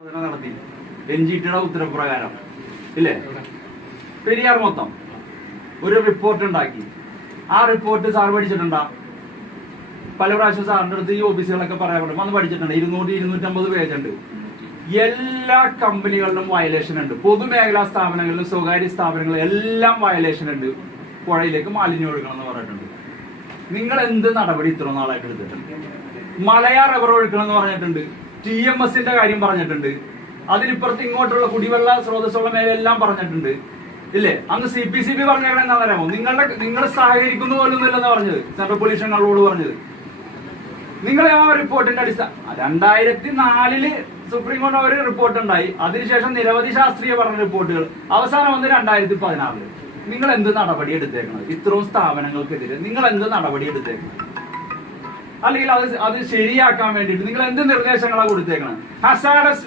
നടത്തി എൻജിടിയുടെ ഉത്തരപ്രകാരം ഇല്ലേ? പെരിയാർ മൊത്തം ഒരു റിപ്പോർട്ട് ഉണ്ടാക്കി. ആ റിപ്പോർട്ട് സാർ പഠിച്ചിട്ടുണ്ടാ? പല പ്രാവശ്യം സാറിന്റെ അടുത്ത് ഈ ഓഫീസുകളൊക്കെ പറയാൻ പറ്റും, അന്ന് പഠിച്ചിട്ടുണ്ട്. 200-250 പേജ് ഉണ്ട്. എല്ലാ കമ്പനികളിലും വയലേഷൻ ഉണ്ട്. പൊതുമേഖലാ സ്ഥാപനങ്ങളിലും സ്വകാര്യ സ്ഥാപനങ്ങളിലും എല്ലാം വയലേഷൻ ഉണ്ട്. പുഴയിലേക്ക് മാലിന്യം ഒഴുകണം എന്ന് പറഞ്ഞിട്ടുണ്ട്. നിങ്ങൾ എന്ത് നടപടി ഇത്ര നാളായിട്ട് എടുത്തിട്ടുണ്ട്? മലയാ റബ്ബർ ഒഴുക്കണം എന്ന് പറഞ്ഞിട്ടുണ്ട്. TMSന്റെ കാര്യം പറഞ്ഞിട്ടുണ്ട്. അതിനിപ്പുറത്ത് ഇങ്ങോട്ടുള്ള കുടിവെള്ള സ്രോതസ്സുള്ള മേലെല്ലാം പറഞ്ഞിട്ടുണ്ട് ഇല്ലേ? അന്ന് CPCB പറഞ്ഞേക്കണം എന്താ പറയാമോ? നിങ്ങൾ സഹകരിക്കുന്ന പോലും ഇല്ലെന്ന് പറഞ്ഞത് സെൻട്രൽ പൊല്യൂഷൻ കൺട്രോൾ പറഞ്ഞത്. നിങ്ങൾ ആ റിപ്പോർട്ടിന്റെ അടിസ്ഥാനം 2004 സുപ്രീം കോടതി ഒരു റിപ്പോർട്ട് ഉണ്ടായി. അതിനുശേഷം നിരവധി ശാസ്ത്രീയ പഠന റിപ്പോർട്ടുകൾ അവസാനം വന്ന് 2016. നിങ്ങൾ എന്ത് നടപടി എടുത്തേക്കുന്നത്? ഇത്രയും സ്ഥാപനങ്ങൾക്കെതിരെ നിങ്ങൾ എന്ത് നടപടി എടുത്തേക്കുന്നത്? അല്ലെങ്കിൽ അത് ശരിയാക്കാൻ വേണ്ടിയിട്ട് നിങ്ങൾ എന്ത് നിർദ്ദേശങ്ങളാണ് കൊടുത്തേക്കണം? ഹസാഡസ്